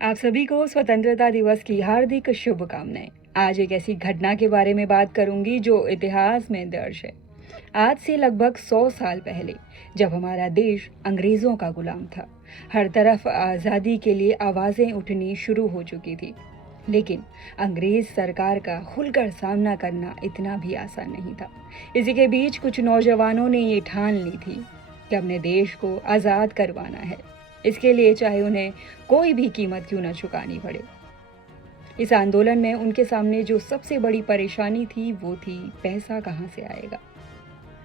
आप सभी को स्वतंत्रता दिवस की हार्दिक शुभकामनाएं। आज एक ऐसी घटना के बारे में बात करूंगी जो इतिहास में दर्ज है। आज से लगभग 100 साल पहले, जब हमारा देश अंग्रेजों का गुलाम था, हर तरफ आज़ादी के लिए आवाज़ें उठनी शुरू हो चुकी थी। लेकिन अंग्रेज सरकार का खुलकर सामना करना इतना भी आसान नहीं था। इसी के बीच कुछ नौजवानों ने ये ठान ली थी कि अपने देश को आज़ाद करवाना है। इसके लिए चाहे उन्हें कोई भी कीमत क्यों न चुकानी पड़े। इस आंदोलन में उनके सामने जो सबसे बड़ी परेशानी थी वो थी पैसा कहाँ से आएगा।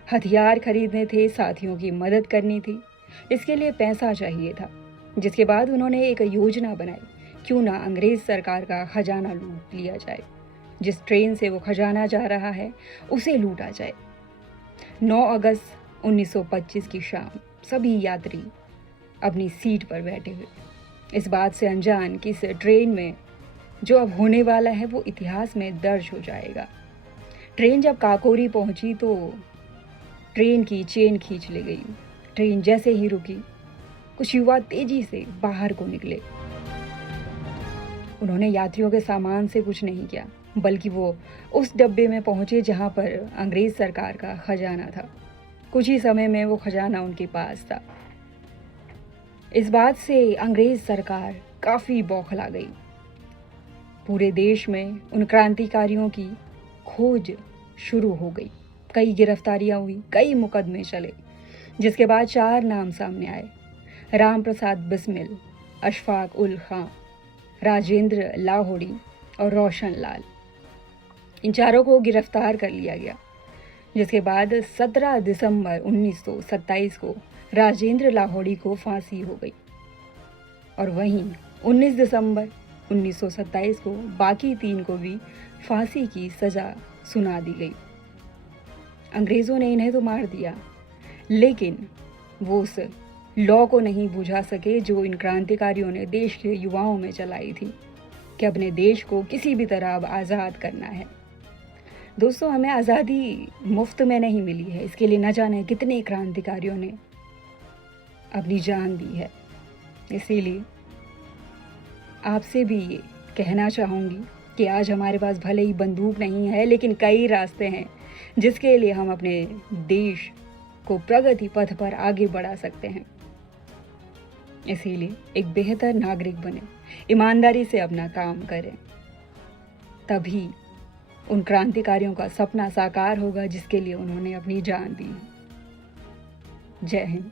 हथियार खरीदने थे, साथियों की मदद करनी थी, इसके लिए पैसा चाहिए था। जिसके बाद उन्होंने एक योजना बनाई, क्यों ना अंग्रेज सरकार का खजाना लूट लिया जाए। जिस ट्रेन से वो खजाना जा रहा है उसे लूटा जाए। 9 अगस्त 1925 की शाम सभी यात्री अपनी सीट पर बैठे हुए, इस बात से अनजान कि इस ट्रेन में जो अब होने वाला है वो इतिहास में दर्ज हो जाएगा। ट्रेन जब काकोरी पहुंची तो ट्रेन की चेन खींच ली गई। ट्रेन जैसे ही रुकी, कुछ युवा तेजी से बाहर को निकले। उन्होंने यात्रियों के सामान से कुछ नहीं किया, बल्कि वो उस डब्बे में पहुंचे जहां पर अंग्रेज सरकार का खजाना था। कुछ ही समय में वो खजाना उनके पास था। इस बात से अंग्रेज सरकार काफ़ी बौखला गई। पूरे देश में उन क्रांतिकारियों की खोज शुरू हो गई। कई गिरफ्तारियां हुई, कई मुकदमे चले, जिसके बाद 4 नाम सामने आए: राम प्रसाद बिस्मिल, अशफाक उल खां, राजेंद्र लाहौड़ी और रोशन लाल। इन चारों को गिरफ्तार कर लिया गया, जिसके बाद 17 दिसंबर 1927 को राजेंद्र लाहौड़ी को फांसी हो गई और वहीं 19 दिसंबर 1927 को बाकी 3 को भी फांसी की सज़ा सुना दी गई। अंग्रेज़ों ने इन्हें तो मार दिया, लेकिन वो उस लॉ को नहीं बुझा सके जो इन क्रांतिकारियों ने देश के युवाओं में चलाई थी कि अपने देश को किसी भी तरह अब आज़ाद करना है। दोस्तों, हमें आज़ादी मुफ्त में नहीं मिली है, इसके लिए न जाने कितने क्रांतिकारियों ने अपनी जान दी है। इसीलिए आपसे भी ये कहना चाहूँगी कि आज हमारे पास भले ही बंदूक नहीं है, लेकिन कई रास्ते हैं जिसके लिए हम अपने देश को प्रगति पथ पर आगे बढ़ा सकते हैं। इसीलिए एक बेहतर नागरिक बने, ईमानदारी से अपना काम करें, तभी उन क्रांतिकारियों का सपना साकार होगा जिसके लिए उन्होंने अपनी जान दी। जय हिंद।